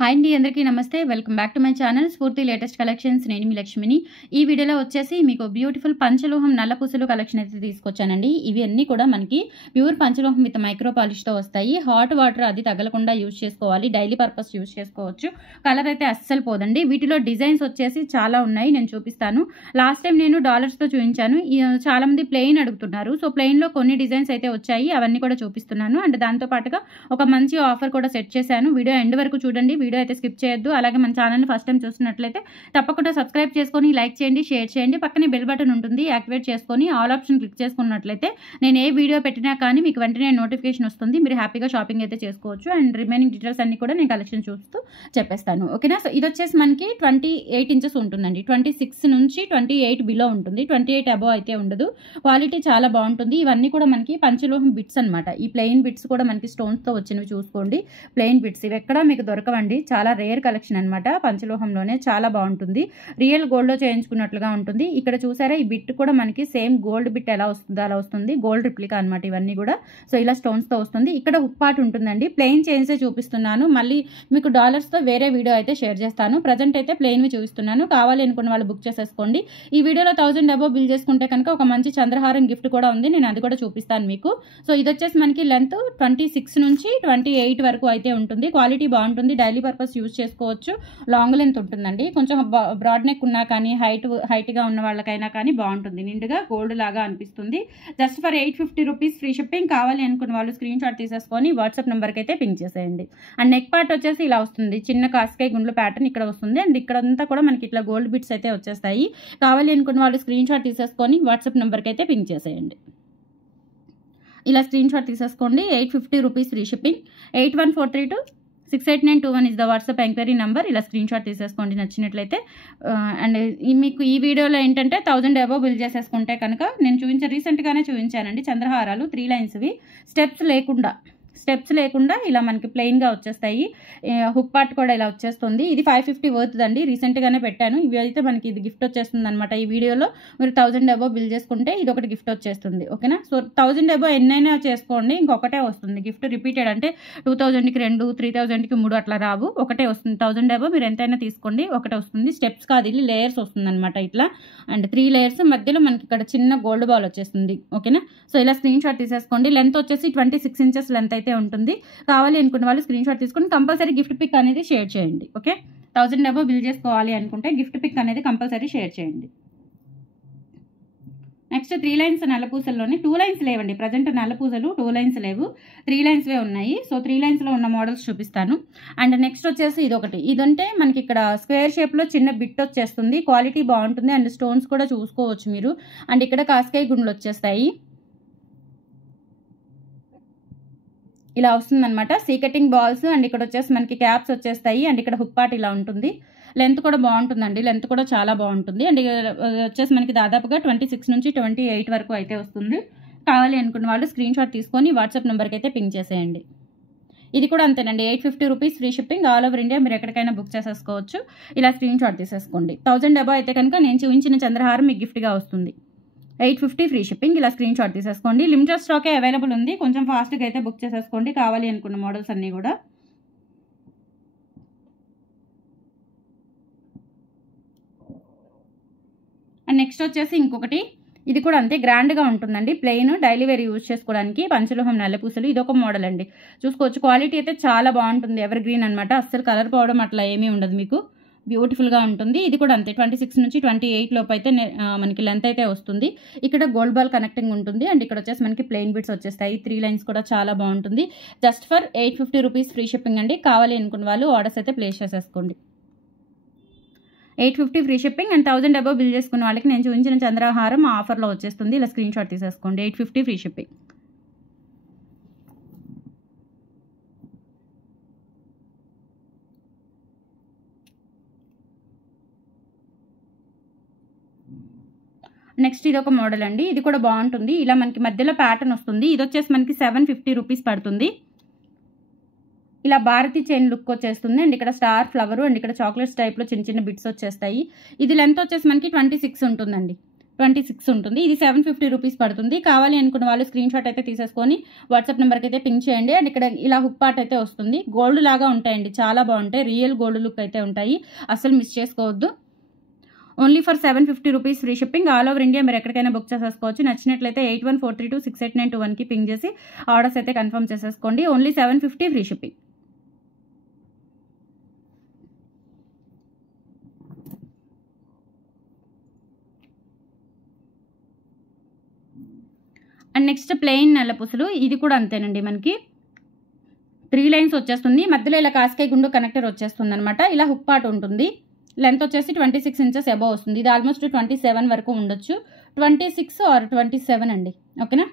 Hi అండి, అందరికీ నమస్తే. Welcome back to my channel స్ఫూర్తి లేటెస్ట్ కలెక్షన్స్. నేను మీ లక్ష్మిని. ఈ వీడియోలో వచ్చేసి మీకు బ్యూటిఫుల్ పంచలోహం నల్ల పూసలు కలెక్షన్ అయితే తీసుకొచ్చానండి. ఇవి అన్నీ కూడా మనకి ప్యూర్ పంచలోహం విత్ మైక్రో పాలిష్తో వస్తాయి. హాట్ వాటర్ అది తగలకుండా యూజ్ చేసుకోవాలి. డైలీ పర్పస్ యూజ్ చేసుకోవచ్చు. కలర్ అయితే అస్సలు పోదండి. వీటిలో డిజైన్స్ వచ్చేసి చాలా ఉన్నాయి, నేను చూపిస్తాను. లాస్ట్ టైం నేను డాలర్స్తో చూపించాను. చాలామంది ప్లెయిన్ అడుగుతున్నారు. సో ప్లెయిన్లో కొన్ని డిజైన్స్ అయితే వచ్చాయి, అవన్నీ కూడా చూపిస్తున్నాను. అండ్ దాంతోపాటుగా ఒక మంచి ఆఫర్ కూడా సెట్ చేశాను. వీడియో ఎండ్ వరకు చూడండి. వీడియో అయితే స్కిప్ చేయొద్దు. అలాగే మన ఛానల్ని ఫస్ట్ టైం చూస్తున్నట్లయితే తప్పకుండా సబ్స్క్రైబ్ చేసుకొని లైక్ చేయండి, షేర్ చేయండి. పక్కనే బెల్ బటన్ ఉంటుంది, యాక్టివేట్ చేసుకొని ఆల్ ఆప్షన్ క్లిక్ చేసుకున్నట్లయితే నేను ఏ వీడియో పెట్టినా కానీ మీకు వెంటనే నోటిఫికేషన్ వస్తుంది. మీరు హ్యాపీగా షాపింగ్ అయితే చేసుకోవచ్చు. అండ్ రిమైనింగ్ డీటెయిల్స్ అన్ని కూడా నేను కలెక్షన్ చూస్తూ చెప్పేస్తాను, ఓకేనా. సో ఇది వచ్చేసి మనకి 28 ఇంచెస్ ఉంటుందండి. 26 నుంచి 28 బిలో ఉంటుంది. 28 అబోవ్ అయితే ఉండదు. క్వాలిటీ చాలా బాగుంటుంది. ఇవన్నీ కూడా మనకి పంచలోహం బిట్స్ అనమాట. ఈ ప్లెయిన్ బిట్స్ కూడా మనకి స్టోన్స్తో వచ్చినవి చూసుకోండి. ప్లెయిన్ బిట్స్ ఇవి ఎక్కడా మీకు దొరకవండి. చాలా రేర్ కలెక్షన్ అనమాట. పంచలోహంలోనే చాలా బాగుంటుంది. రియల్ గోల్డ్లో చేయించుకున్నట్లుగా ఉంటుంది. ఇక్కడ చూసారా, ఈ బిట్ కూడా మనకి సేమ్ గోల్డ్ బిట్ ఎలా వస్తుందో అలా వస్తుంది. గోల్డ్ రిప్లికా అనమాట ఇవన్నీ కూడా. సో ఇలా స్టోన్స్తో వస్తుంది. ఇక్కడ హుక్ పార్ట్ ఉంటుందండి. ప్లెయిన్ చైన్సే చూపిస్తున్నాను. మళ్ళీ మీకు డాలర్స్తో వేరే వీడియో అయితే షేర్ చేస్తాను. ప్రజెంట్ అయితే ప్లెయిన్వి చూపిస్తున్నాను. కావాలి అనుకున్న వాళ్ళు బుక్ చేసేసుకోండి. ఈ వీడియోలో 1000 అబోవ్ బిల్ చేసుకుంటే కనుక ఒక మంచి చంద్రహారం గిఫ్ట్ కూడా ఉంది. నేను అది కూడా చూపిస్తాను మీకు. సో ఇది వచ్చేసి మనకి లెంత్ 26 నుంచి 28 వరకు అయితే ఉంటుంది. క్వాలిటీ బాగుంటుంది. డైలీ పర్పస్ యూజ్ చేసుకోవచ్చు. లాంగ్ లెంత్ ఉంటుందండి. కొంచెం బ్రాడ్ నెక్ ఉన్నా కానీ హైట్గా ఉన్న వాళ్ళకైనా కానీ బాగుంటుంది. నిండుగా గోల్డ్ లాగా అనిపిస్తుంది. Just for 850 rupees free shipping. కావాలి అనుకున్న వాళ్ళు స్క్రీన్ షాట్ తీసేసుకొని వాట్సాప్ నెంబర్కి అయితే పింక్ చేసేయండి. అండ్ నెక్ పార్ట్ వచ్చేసి ఇలా వస్తుంది. చిన్న కాస్కాయ గుండ్ల ప్యాటర్న్ ఇక్కడ వస్తుంది. అండ్ ఇక్కడంతా కూడా మనకి ఇట్లా గోల్డ్ బిట్స్ అయితే వచ్చేస్తాయి. కావాలి అనుకున్న వాళ్ళు స్క్రీన్ షాట్ తీసేసుకొని వాట్సాప్ నెంబర్కి అయితే పింక్ చేసేయండి. ఇలా స్క్రీన్ షాట్ తీసేసుకోండి. 850 rupees free shipping. 8143268921 is the WhatsApp enquiry number. ఇలా స్క్రీన్ షాట్ తీసేసుకోండి నచ్చినట్లయితే. అండ్ మీకు ఈ వీడియోలో ఏంటంటే 1000 అబోవ్ బిల్ చేసేసుకుంటే కనుక నేను రీసెంట్గానే చూపించానండి చంద్రహారాలు 3 లైన్స్వి స్టెప్స్ లేకుండా ఇలా మనకి ప్లెయిన్గా వచ్చేస్తాయి. హుక్ పార్ట్ కూడా ఇలా వచ్చేస్తుంది. ఇది 550 వర్త్ అండి. రీసెంట్గానే పెట్టాను. ఇవి అయితే మనకి ఇది గిఫ్ట్ వచ్చేస్తుంది అనమాట. ఈ వీడియోలో మీరు 1000 అబోవ్ బిల్ చేసుకుంటే ఇది ఒకటి గిఫ్ట్ వచ్చేస్తుంది, ఓకేనా. సో 1000 అబోవ్ ఎన్నైనా చేసుకోండి, ఇంకొకటే వస్తుంది గిఫ్ట్. రిపీటెడ్ అంటే 2000కి 2, 3000కి 3 అట్లా రావు. ఒకటే వస్తుంది. 1000 అబోవ్ మీరు ఎంతైనా తీసుకోండి, ఒకటే వస్తుంది. స్టెప్స్ కాదు, ఇది లేయర్స్ వస్తుంది అనమాట ఇట్లా. అండ్ 3 లేయర్స్ మధ్యలో మనకి ఇక్కడ చిన్న గోల్డ్ బాల్ వచ్చేస్తుంది, ఓకేనా. సో ఇలా స్క్రీన్ షాట్ తీసేసుకోండి. లెంత్ వచ్చేసి 26 ఇంచెస్ లెంత్ అయితే ఉంటుంది. కావాలి అనుకున్న వాళ్ళు స్క్రీన్ షాట్ తీసుకొని కంపల్సరీ గిఫ్ట్ పిక్ అనేది షేర్ చేయండి, ఓకే. 1000 అబోవ్ బిల్ చేసుకోవాలి అనుకుంటే గిఫ్ట్ పిక్ అనేది కంపల్సరీ షేర్ చేయండి. నెక్స్ట్ 3 లైన్స్ నల్లపూసల్లోనే 2 లైన్స్ లేవండి. ప్రజెంట్ నల్లపూసలు 2 లైన్స్ లేవు, 3 లైన్స్వే ఉన్నాయి. సో 3 లైన్స్లో ఉన్న మోడల్స్ చూపిస్తాను. అండ్ నెక్స్ట్ వచ్చేసి ఇదొకటి. ఇదంటే మనకి ఇక్కడ స్క్వేర్ షేప్లో చిన్న బిట్ వచ్చేస్తుంది. క్వాలిటీ బాగుంటుంది. అండ్ స్టోన్స్ కూడా చూసుకోవచ్చు మీరు. అండ్ ఇక్కడ కాస్కాయ గుండ్లు వచ్చేస్తాయి. ఇలా వస్తుందన్నమాట. సీకటింగ్ బాల్స్. అండ్ ఇక్కడ వచ్చేసి మనకి క్యాప్స్ వచ్చేస్తాయి. అండ్ ఇక్కడ హుక్ పార్ట్ ఇలా ఉంటుంది. లెంత్ కూడా బాగుంటుందండి. లెంత్ కూడా చాలా బాగుంటుంది. అండ్ వచ్చేసి మనకి దాదాపుగా 26 నుంచి 28 వరకు అయితే వస్తుంది. కావాలి అనుకున్న వాళ్ళు స్క్రీన్ షాట్ తీసుకొని వాట్సాప్ నెంబర్కి అయితే పింక్ చేసేయండి. ఇది కూడా అంతేనండి. 850 rupees free shipping. All over India మీరు ఎక్కడికైనా బుక్ చేసేసుకోవచ్చు. ఇలా స్క్రీన్ షాట్ తీసేసుకోండి. 1000 అబోవ్ అయితే కనుక నేను చూపించిన చంద్రహారం మీకు గిఫ్ట్గా వస్తుంది. 850 ఫ్రీ షిప్పింగ్. ఇలా స్క్రీన్ షాట్ తీసేసుకోండి. లిమిటెడ్ స్టాకే అవైలబుల్ ఉంది. కొంచెం ఫాస్ట్గా అయితే బుక్ చేసేసుకోండి కావాలి అనుకున్న మోడల్స్ అన్నీ కూడా. అండ్ నెక్స్ట్ వచ్చేసి ఇంకొకటి. ఇది కూడా అంతే గ్రాండ్గా ఉంటుందండి. ప్లెయిన్ డైలీ వేర్ యూజ్ చేసుకోవడానికి పంచలోహం నల్లపూసలు. ఇది ఒక మోడల్ అండి. చూసుకోవచ్చు. క్వాలిటీ అయితే చాలా బాగుంటుంది. ఎవర్ గ్రీన్ అనమాట. అస్సలు కలర్ పోవడం అట్లా ఏమీ ఉండదు మీకు. బ్యూటిఫుల్గా ఉంటుంది. ఇది కూడా అంతే 26 నుంచి 28 లోపు అయితే మనకి లెంత్ అయితే వస్తుంది. ఇక్కడ గోల్డ్ బాల్ కనెక్టింగ్ ఉంటుంది. అండ్ ఇక్కడ వచ్చేసి మనకి ప్లెయిన్ బిట్స్ వచ్చేస్తాయి. 3 లైన్స్ కూడా చాలా బాగుంటుంది. Just for 850 rupees free shipping అండి. కావాలి అనుకున్న వాళ్ళు ఆర్డర్స్ అయితే ప్లేస్ చేసేసుకోండి. 850 free shipping. And 1000 above bill చేసుకున్న వాళ్ళకి నేను చూపించిన చంద్రహారం ఆఫర్లో వచ్చేస్తుంది. ఇలా స్క్రీన్ షాట్ తీసేసుకోండి. 850 ఫ్రీ షిప్పింగ్. నెక్స్ట్ ఇది ఒక మోడల్ అండి. ఇది కూడా బాగుంటుంది. ఇలా మనకి మధ్యలో ప్యాటర్న్ వస్తుంది. ఇది వచ్చేసి మనకి 750 రూపీస్ పడుతుంది. ఇలా భారతీ చైన్ లుక్ వచ్చేస్తుంది. అండ్ ఇక్కడ స్టార్ ఫ్లవర్ అండ్ ఇక్కడ చాక్లెట్స్ టైప్లో చిన్న చిన్న బిట్స్ వచ్చేస్తాయి. ఇది లెంత్ వచ్చేసి మనకి 26 ఉంటుందండి. 26 ఉంటుంది. ఇది 750 రూపీస్ పడుతుంది. కావాలి అనుకున్న వాళ్ళు స్క్రీన్ షాట్ అయితే తీసేసుకొని వాట్సాప్ నెంబర్కి అయితే పింక్ చేయండి. అండ్ ఇక్కడ ఇలా హుక్ పార్ట్ అయితే వస్తుంది. గోల్డ్ లాగా ఉంటాయండి, చాలా బాగుంటాయి. రియల్ గోల్డ్ లుక్ అయితే ఉంటాయి, అస్సలు మిస్ చేసుకోవద్దు. Only for 750 rupees free shipping. All over India మీరు ఎక్కడికైనా బుక్ చేసేసుకోవచ్చు. నచ్చినట్లయితే 8143268921కి పింక్ చేసి ఆర్డర్స్ అయితే కన్ఫర్మ్ చేసేసుకోండి. Only 750 free shipping. And next plain నల్ల పూసలు. ఇది కూడా అంతేనండి, మనకి 3 లైన్స్ వచ్చేస్తుంది. మధ్యలో ఇలా కాస్కాయ గుండు కనెక్టర్ వచ్చేస్తుంది అనమాట. ఇలా హుక్ పార్ట్ ఉంటుంది. లెంత్ వచ్చేసి 26 ఇంచెస్ అబవ్ వస్తుంది. ఇది ఆల్మోస్ట్ 27 వరకు ఉండొచ్చు. 26 ఆర్ 27 అండి, ఓకేనా.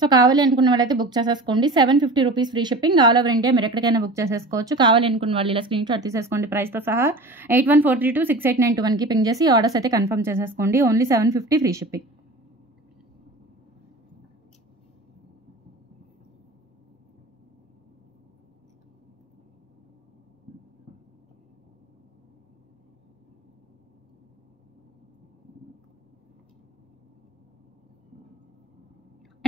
సో కావాలి అనుకున్న వాళ్ళైతే బుక్ చేసేసుకోండి. 750 rupees free shipping. All over India మీరు ఎక్కడికైనా బుక్ చేసేసుకోవచ్చు. కావాలి అనుకున్న వాళ్ళు ఇలా స్క్రీన్ షాట్ తీసేసుకోండి ప్రైస్తో సహా. 8143268921కి పింక్ చేసి ఆర్డర్స్ అయితే కన్ఫర్మ్ చేసేసుకోండి. Only 750 free shipping.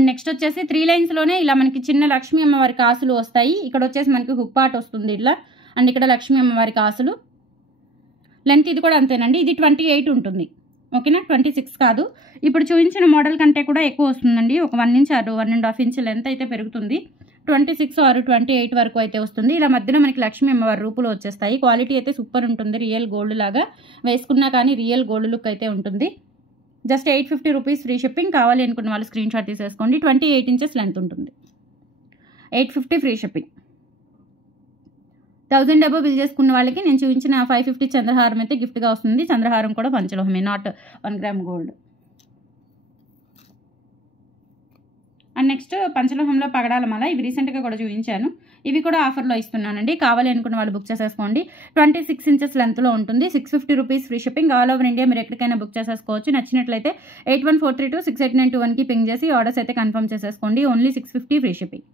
And next వచ్చేసి 3 లైన్స్లోనే ఇలా మనకి చిన్న లక్ష్మీ అమ్మవారి కాసులు వస్తాయి. ఇక్కడ వచ్చేసి మనకి హుక్ పార్ట్ వస్తుంది ఇట్లా. అండ్ ఇక్కడ లక్ష్మీ అమ్మవారి కాసులు. లెంత్ ఇది కూడా అంతేనండి, ఇది 28 ఉంటుంది, ఓకేనా. 26 కాదు. ఇప్పుడు చూపించిన మోడల్ కంటే కూడా ఎక్కువ వస్తుందండి. ఒక 1 ఇంచ్ ఆర్ 1.5 ఇంచ్ లెంత్ అయితే పెరుగుతుంది. 26 ఆర్ 28 వరకు అయితే వస్తుంది. ఇలా మధ్యలో మనకి లక్ష్మీ అమ్మవారి రూపులు వచ్చేస్తాయి. క్వాలిటీ అయితే సూపర్ ఉంటుంది, రియల్ గోల్డ్ లాగా. వేసుకున్నా కానీ రియల్ గోల్డ్ లుక్ అయితే ఉంటుంది. Just 850 rupees free shipping. కావాలి అనుకున్న వాళ్ళు స్క్రీన్ షాట్ తీసేసుకోండి. 28 ఇంచెస్ లెంత్ ఉంటుంది. 850 ఫ్రీ షిప్పింగ్. 1000 అబోవ్ బిల్ చేసుకున్న వాళ్ళకి నేను చూపించిన 550 చంద్రహారం అయితే గిఫ్ట్గా వస్తుంది. చంద్రహారం కూడా పంచలోహమే, not 1 gram gold. And next పంచలోహంలో పగడాల మాల. ఇవి రీసెంట్గా కూడా చూపించాను. ఇవి కూడా ఆఫర్లో ఇస్తున్నానండి. కావాలి అనుకున్న వాళ్ళు బుక్ చేసేసుకోండి. 26 ఇంచెస్ లెంత్లో ఉంటుంది. 650 rupees free shipping. All over India మీరు ఎక్కడికైనా బుక్ చేసేసుకోవచ్చు. నచ్చినట్లయితే 8143268921కి పింక్ చేసి ఆర్డర్స్ అయితే కన్ఫర్మ్ చేసేసుకోండి. Only 650 free shipping.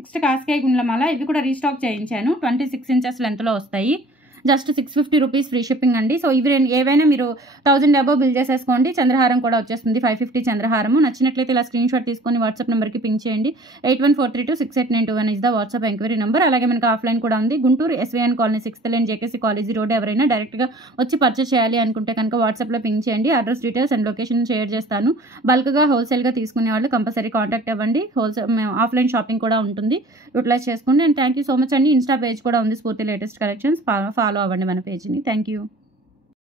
Next కాస్కాయ Gundla మాల. ఇవి కూడా రీస్టాక్ చేయించాను. 26 ఇంచెస్ లెంత్లో వస్తాయి. జస్ట్ 650 రూపీస్ ఫ్రీ షిప్పింగ్ అండి. సో ఇవి ఏవైనా మీరు 1000 అబోవ్ బిల్ చేసేసుకోండి. చంద్రహారం కూడా వచ్చేస్తుంది 550 చంద్రహారము. నచ్చినట్లయితే ఇలా స్క్రీన్ షాట్ తీసుకొని వాట్సాప్ నెంబర్కి పింక్ చేయండి. 8143268921 is the WhatsApp enquiry number. అలాగే మనకు ఆఫ్లైన్ కూడా ఉంది. Guntur SVN colony 6th line JKC college road. ఎవరైనా డైరెక్ట్గా వచ్చి పర్చేస్ చేయాలి అనుకుంటే కనుక వాట్సాప్లో పింక్ చేయండి. Address details and location share చేస్తాను. బల్క్గా హోల్సేల్గా తీసుకునే వాళ్ళు కంపల్సరీ కాంటాక్ట్ అవ్వండి. ఆఫ్లైన్ షాపింగ్ కూడా ఉంటుంది, యూటిలైజ్ చేసుకోండి. And thank you so much అండి. ఇన్స్టా పేజ్ కూడా ఉంది, స్ఫూర్తి లేటెస్ట్ కలెక్షన్స్. ఫాలో అవ్వండి మన పేజ్ని. Thank you.